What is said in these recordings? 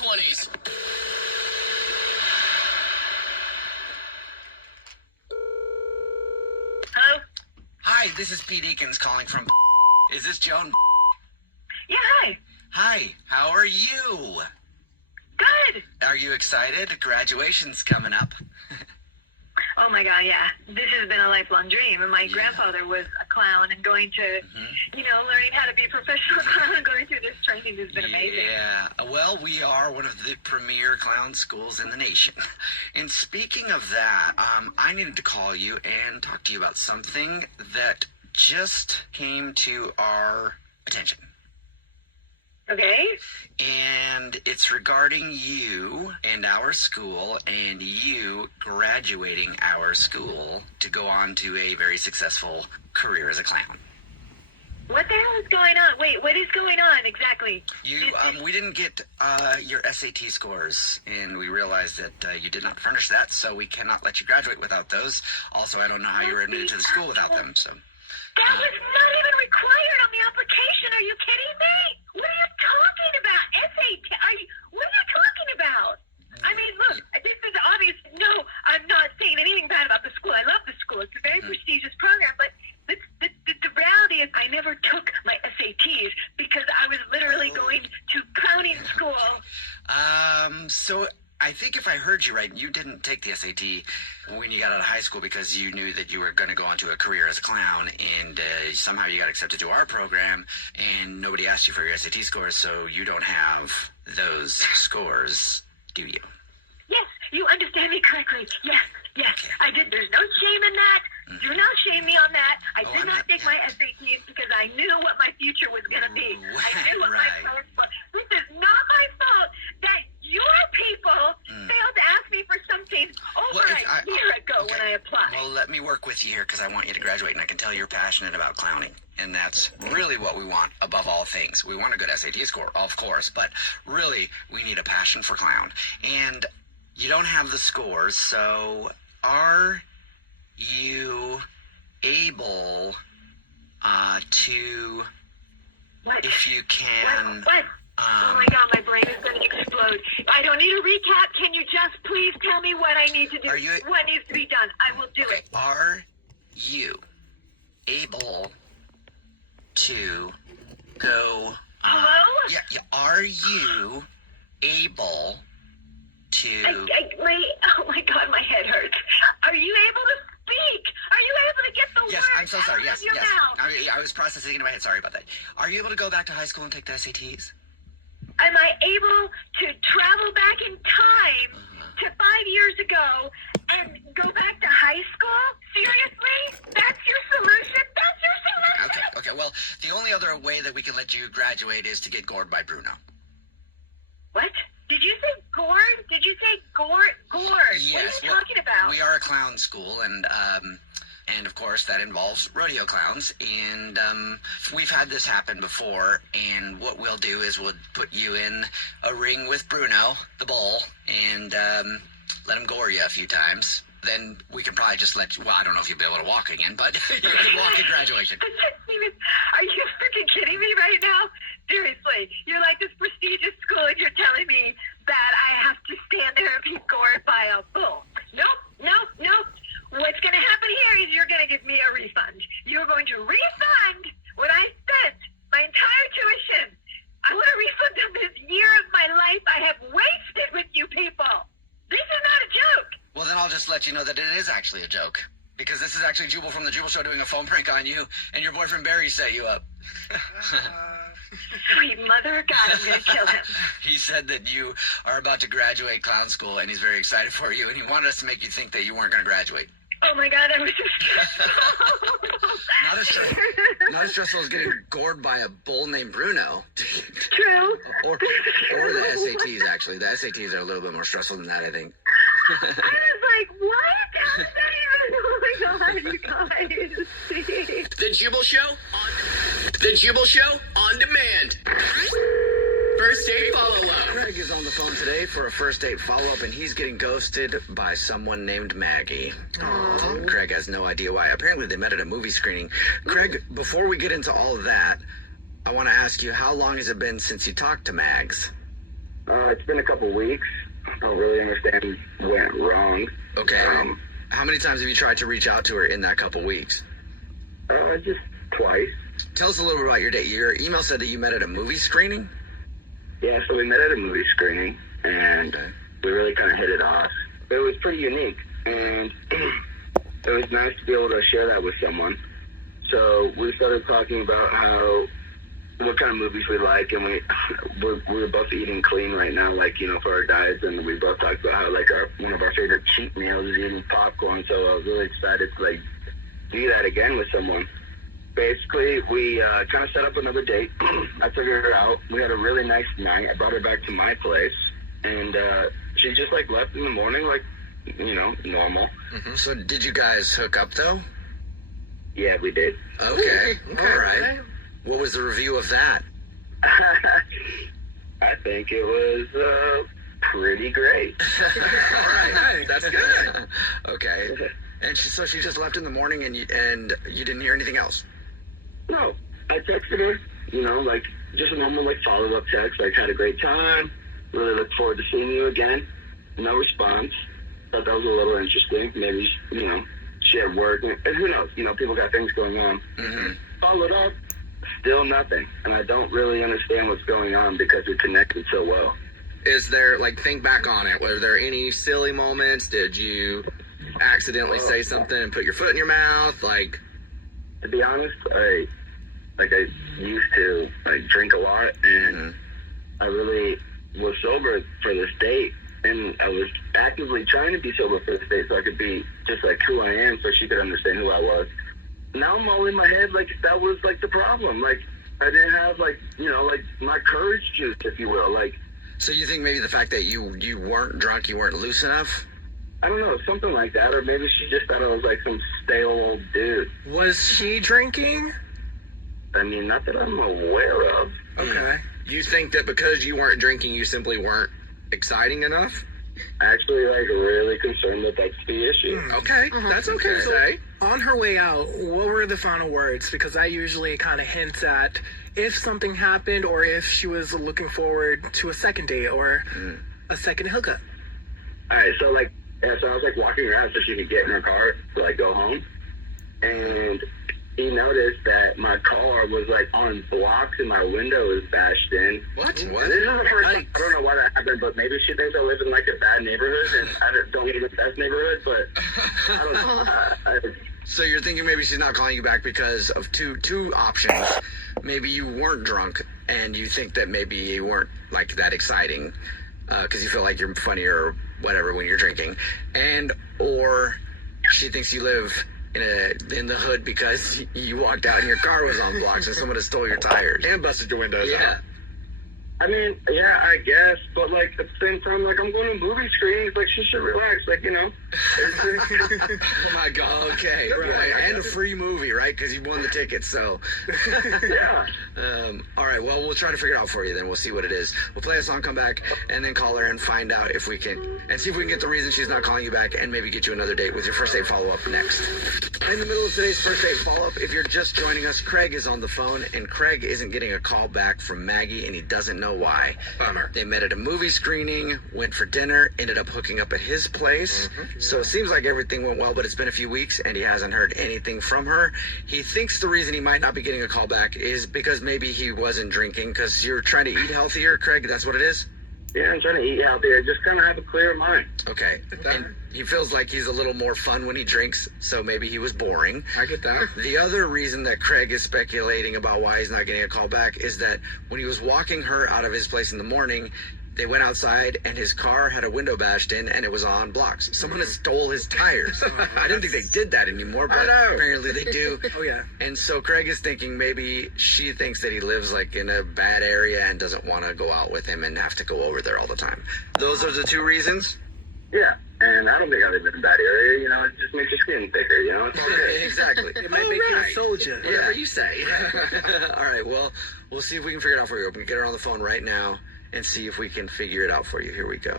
20s. Hello? Hi, this is Pete Eakins calling from... Is this Joan? Yeah, hi. Hi, how are you? Good. Are you excited? Graduation's coming up. Oh my God, yeah. This has been a lifelong dream. And my grandfather was a clown, and going to, learning how to be a professional clown and going through this training has been amazing. Yeah, well, we are one of the premier clown schools in the nation. And speaking of that, I needed to call you and talk to you about something that just came to our attention. Okay. And it's regarding you and our school and you graduating our school to go on to a very successful career as a clown. What the hell is going on? Wait, what is going on exactly? We didn't get your SAT scores, and we realized that you did not furnish that, so we cannot let you graduate without those. Also, I don't know how you were admitted to the school without them, so... That was not even required on the application. Are you kidding me? What are you talking about? SAT? What are you talking about? I mean, look, this is obvious. No, I'm not saying anything bad about the school. I love the school. It's a very prestigious program. But the reality is I never took my SATs because I was literally going to clowning school. So I think if I heard you right, you didn't take the SAT when you got out of high school because you knew that you were going to go on to a career as a clown, and somehow you got accepted to our program, and nobody asked you for your SAT scores, so you don't have those scores, do you? Yes, you understand me correctly. Yes, Okay. I did. There's no shame in that. Do not shame me on that. I did not take my SATs because I knew what my future was going to be. I knew what my plans were. This is not my fault that your people failed to ask me for something over a year ago when I applied. Well, let me work with you here because I want you to graduate, and I can tell you're passionate about clowning. And that's really what we want above all things. We want a good SAT score, of course, but really we need a passion for clown. And you don't have the scores, so are you able to, What? if you can... What? Oh my God, my brain is going to explode. I don't need a recap. Can you just please tell me what I need to do? What needs to be done? I will do it. Are you able to go... Hello? Yeah, are you able to... Oh my God, my head hurts. Are you able to speak? Are you able to get the Yes, words I'm so sorry. out Yes, of your yes. mouth? I was processing in my head. Sorry about that. Are you able to go back to high school and take the SATs? Am I able to travel back in time to 5 years ago and go back to high school? Seriously? That's your solution? That's your solution? Okay. Well, the only other way that we can let you graduate is to get gored by Bruno. What? Did you say gored? Did you say gored? Yes. What are you talking about? We are a clown school, and of course that involves rodeo clowns, and we've had this happen before, and what we'll do is we'll put you in a ring with Bruno, the bull, and let him gore you a few times. Then we can probably just let you, well, I don't know if you'll be able to walk again, but you can walk at graduation. Are you freaking kidding me right now? Seriously, you're like this prestigious school and you're telling me that I have to stand there and be gored by a bull. Nope. What's going to happen here is you're going to give me a refund. You're going to refund what I spent, my entire tuition. I want a refund of this year of my life I have wasted with you people. This is not a joke. Well, then I'll just let you know that it is actually a joke. Because this is actually Jubal from the Jubal Show doing a phone prank on you, and your boyfriend Barry set you up. Sweet mother of God, I'm going to kill him. He said that you are about to graduate clown school, and he's very excited for you, and he wanted us to make you think that you weren't going to graduate. Oh my God, that was so stressful. Not as stressful as getting gored by a bull named Bruno. True. Or the SATs, actually. The SATs are a little bit more stressful than that, I think. I was like, what? How is that even? Oh my God, you guys. The Jubal Show on demand. First date follow-up. Craig is on the phone today for a first date follow-up, and he's getting ghosted by someone named Maggie. Aww. Craig has no idea why. Apparently they met at a movie screening. Craig, before we get into all of that, I want to ask you, how long has it been since you talked to Mags? It's been a couple weeks. I don't really understand what went wrong. Okay. How many times have you tried to reach out to her in that couple weeks? Just twice. Tell us a little bit about your date. Your email said that you met at a movie screening? Yeah, so we met at a movie screening, and we really kind of hit it off. It was pretty unique, and it was nice to be able to share that with someone. So we started talking about what kind of movies we like, and we were both eating clean right now, like, for our diets, and we both talked about how, like, one of our favorite cheat meals is eating popcorn, so I was really excited to, like, do that again with someone. Basically, we kind of set up another date. I figured her out. We had a really nice night. I brought her back to my place, and she just, like, left in the morning, like, normal. Mm-hmm. So did you guys hook up, though? Yeah, we did. Okay. All right. What was the review of that? I think it was pretty great. All right. That's good. Okay. And so she just left in the morning, and you didn't hear anything else? No. I texted her, like, just a normal, like, follow-up text, like, had a great time, really look forward to seeing you again. No response. Thought that was a little interesting. Maybe, she had work, and who knows? People got things going on. Mm-hmm. Followed up, still nothing. And I don't really understand what's going on because we connected so well. Is there, like, think back on it, were there any silly moments? Did you accidentally say something and put your foot in your mouth? Like, to be honest, I used to, like, drink a lot, and I really was sober for this date. And I was actively trying to be sober for this date so I could be just like who I am, so she could understand who I was. Now I'm all in my head like that was like the problem. Like I didn't have like my courage juice, if you will. Like, so you think maybe the fact that you weren't drunk, you weren't loose enough? I don't know, something like that, or maybe she just thought I was like some stale old dude. Was she drinking? I mean, not that I'm aware of. Okay. You think that because you weren't drinking, you simply weren't exciting enough? Actually, like, really concerned that that's the issue. Okay, that's okay to say. On her way out, what were the final words? Because I usually kind of hint at if something happened or if she was looking forward to a second date or a second hookup. All right, so, like, so I was, like, walking her out so she could get in her car to, like, go home. And he noticed that my car was, like, on blocks and my window was bashed in. What? And this is the first time, I don't know why that happened, but maybe she thinks I live in, like, a bad neighborhood, and I don't live in the best neighborhood, but I don't know. So you're thinking maybe she's not calling you back because of two options. Maybe you weren't drunk, and you think that maybe you weren't, like, that exciting because you feel like you're funnier or whatever when you're drinking, or she thinks you live in the hood because you walked out and your car was on blocks and someone had stole your tires And busted your windows out. I mean, yeah, I guess, but, like, at the same time, like, I'm going to movie screenings, like, she should relax, like, Oh my God. Okay, right. And a free movie, right? Because you won the tickets, so. Yeah. All right, well, we'll try to figure it out for you then. We'll see what it is. We'll play a song, come back, and then call her and find out if we can, and see if we can get the reason she's not calling you back and maybe get you another date with your first date follow-up next. In the middle of today's first date follow-up, if you're just joining us, Craig is on the phone, and Craig isn't getting a call back from Maggie, and he doesn't know why. Bummer. They met at a movie screening, went for dinner, ended up hooking up at his place. So it seems like everything went well, but it's been a few weeks and he hasn't heard anything from her. He thinks the reason he might not be getting a call back is because maybe he wasn't drinking, because you're trying to eat healthier, Craig. That's what it is? Yeah, I'm trying to eat healthier, just kind of have a clear mind. Okay. And he feels like he's a little more fun when he drinks, so maybe he was boring. I get that. The other reason that Craig is speculating about why he's not getting a call back is that when he was walking her out of his place in the morning, they went outside and his car had a window bashed in and it was on blocks. Someone had stole his tires. I didn't think they did that anymore, but apparently they do. Oh, yeah. And so Craig is thinking maybe she thinks that he lives like in a bad area and doesn't want to go out with him and have to go over there all the time. Those are the two reasons? Yeah, and I don't think I live in a bad area, it just makes your skin thicker, it's all good. Exactly. It might make you a soldier. Whatever you say. All right, well, we'll see if we can figure it out for you. We can get her on the phone right now and see if we can figure it out for you. Here we go.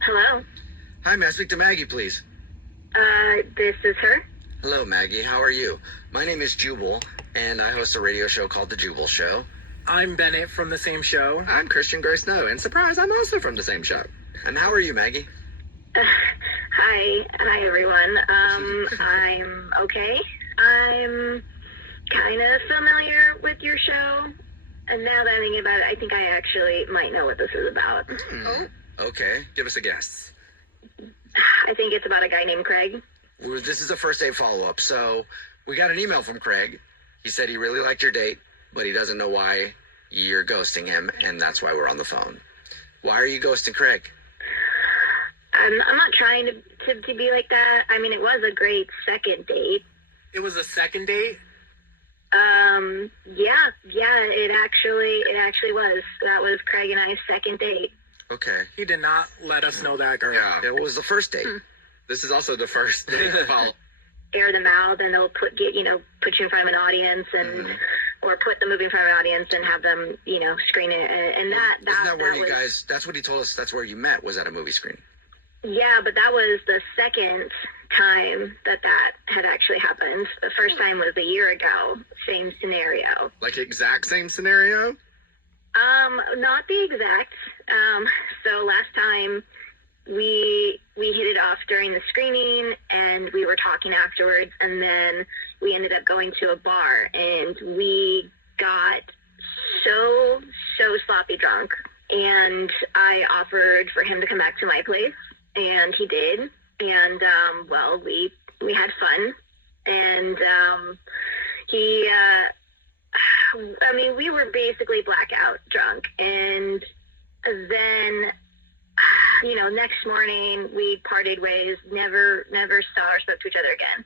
Hello? Hi, may I speak to Maggie, please? This is her. Hello, Maggie. How are you? My name is Jubal, and I host a radio show called The Jubal Show. I'm Bennett from the same show. I'm Christian Gray Snow, and surprise, I'm also from the same show. And how are you, Maggie? Hi everyone. I'm okay. I'm kind of familiar with your show, and now that I'm thinking about it, I think I actually might know what this is about. Okay. Give us a guess. I think it's about a guy named Craig. Well, this is a first date follow-up, so we got an email from Craig. He said he really liked your date, but he doesn't know why you're ghosting him, and that's why we're on the phone. Why are you ghosting Craig? I'm not trying to be like that. I mean, it was a great second date. It was a second date? Yeah, it actually was. That was Craig and I's second date. Okay. He did not let us know that, girl. Yeah. It was the first date. This is also the first date follow. Air them out, and they'll put you in front of an audience, and or put the movie in front of an audience and have them, screen it. And Isn't that where that you was, guys, that's what he told us, that's where you met, was at a movie screening. Yeah, but that was the second time that had actually happened. The first time was a year ago. Same scenario. Like exact same scenario? Not the exact. So last time we hit it off during the screening, and we were talking afterwards, and then we ended up going to a bar, and we got so sloppy drunk, and I offered for him to come back to my place, and he did, and we had fun, and we were basically blackout drunk, and then next morning we parted ways, never saw or spoke to each other again.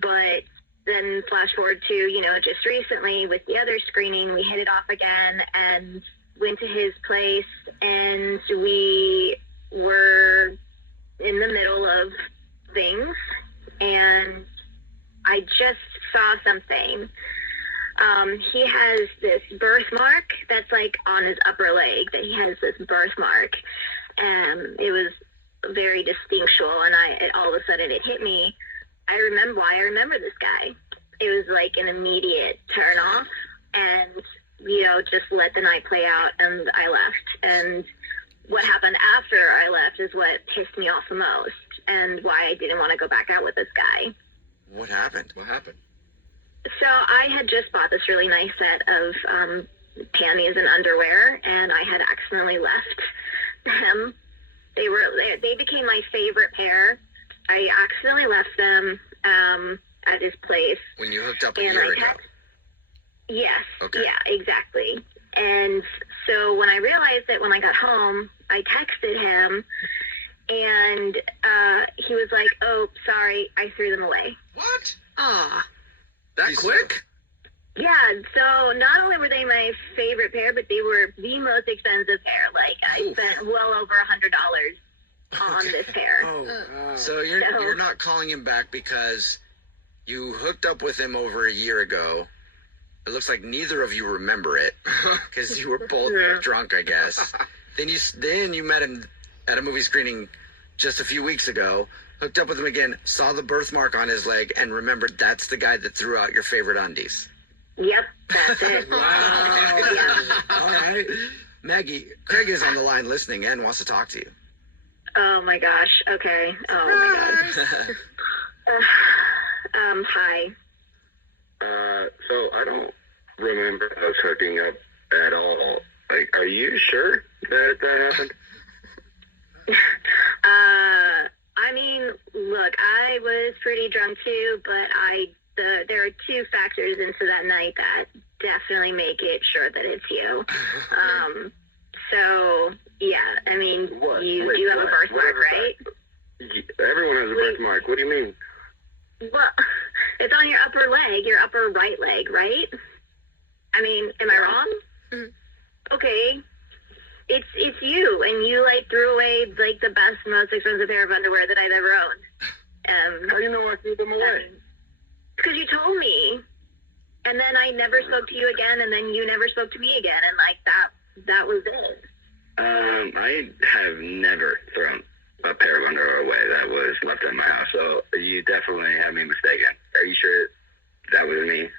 But then flash forward to, just recently with the other screening, we hit it off again and went to his place, and we were in the middle of things, and I just saw something. He has this birthmark that's like on his upper leg, that he has this birthmark. It was very distinctual, and all of a sudden it hit me. I remember this guy. It was like an immediate turn off, and just let the night play out, and I left. And what happened after I left is what pissed me off the most, and why I didn't want to go back out with this guy. What happened? So I had just bought this really nice set of panties and underwear, and I had accidentally left them. They became my favorite pair. I accidentally left them at his place. When you hooked up a year ago? Yes. Okay. Yeah, exactly. And so when I realized that, when I got home, I texted him, and he was like, "Oh, sorry, I threw them away." What? Ah. That quick? Yeah, so not only were they my favorite pair, but they were the most expensive pair. Like, I spent well over $100 on this pair. Oh. So you're not calling him back because you hooked up with him over a year ago. It looks like neither of you remember it because you were both drunk, I guess. Then you met him at a movie screening just a few weeks ago, hooked up with him again, saw the birthmark on his leg, and remembered that's the guy that threw out your favorite undies. Yep, that's it. Wow. Yeah. All right. Maggie, Craig is on the line listening and wants to talk to you. Oh my gosh. Okay. Oh my god. Hi. So I don't remember us hooking up at all. Like, are you sure that happened? Look, I was pretty drunk too, but there are two factors into that night that definitely make it sure that it's you. So yeah, What? you Wait, do have a what? birthmark, What right? Everyone has a birthmark. What do you mean? Well, it's on your upper leg, your upper right leg, right? Am I wrong? Okay. It's you, and you threw away the best, most expensive pair of underwear that I've ever owned. How do you know I threw them away? Because you told me, and then I never spoke to you again, and then you never spoke to me again, and that was it. I have never thrown a pair of underwear away that was left at my house. So you definitely have me mistaken. Are you sure that was me?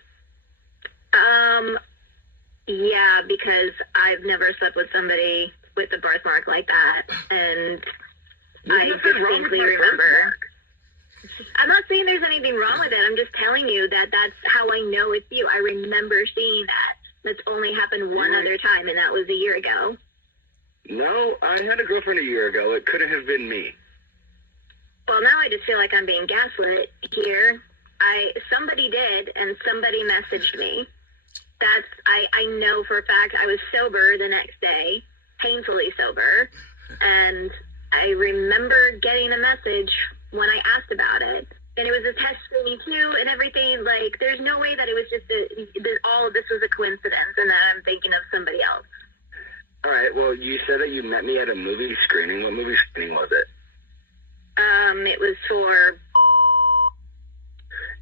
Yeah, because I've never slept with somebody with a birthmark like that, and I distinctly remember. I'm not saying there's anything wrong with it. I'm just telling you that that's how I know it's you. I remember seeing that. That's only happened one other time, and that was a year ago. No, I had a girlfriend a year ago. It couldn't have been me. Well, now I just feel like I'm being gaslit here. Somebody did, and somebody messaged me. I know for a fact I was sober the next day, painfully sober, and I remember getting a message when I asked about it. And it was a test screening too and everything. Like, there's no way that it was just all of this was a coincidence and that I'm thinking of somebody else. All right, well, you said that you met me at a movie screening. What movie screening was it? It was for...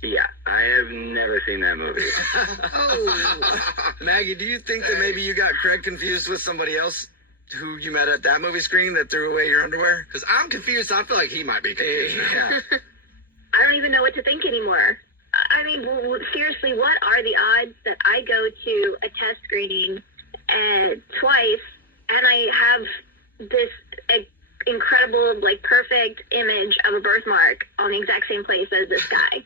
Yeah, I have never seen that movie. Oh, Maggie, do you think that maybe you got Craig confused with somebody else who you met at that movie screening that threw away your underwear? Because I'm confused. I feel like he might be confused. Yeah. I don't even know what to think anymore. I mean, seriously, what are the odds that I go to a test screening twice and I have this incredible, like, perfect image of a birthmark on the exact same place as this guy?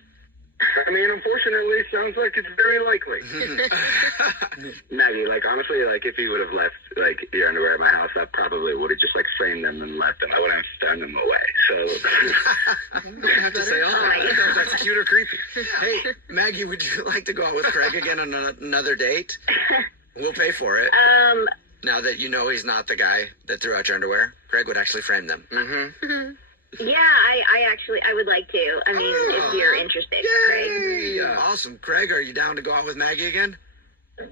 I mean, unfortunately, sounds like it's very likely. Maggie, like, honestly, like, if you would have left, like, your underwear at my house, I probably would have just, like, framed them and left them. I wouldn't have thrown them away. So, You don't have to say all that. I don't know if that's cute or creepy. Hey, Maggie, would you like to go out with Craig again on another date? We'll pay for it. Now that you know he's not the guy that threw out your underwear, Craig would actually frame them. Mm-hmm. Yeah, I would like to. I mean, if you're interested, Craig. Yeah. Awesome. Craig, are you down to go out with Maggie again?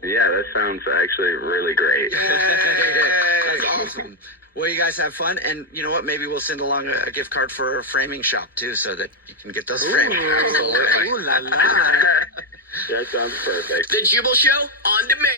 yeah, that sounds actually really great. That's awesome. Well, you guys have fun, and you know what? Maybe we'll send along a gift card for a framing shop, too, so that you can get those framed. Absolutely. Ooh la la. That sounds perfect. The Jubal Show on demand.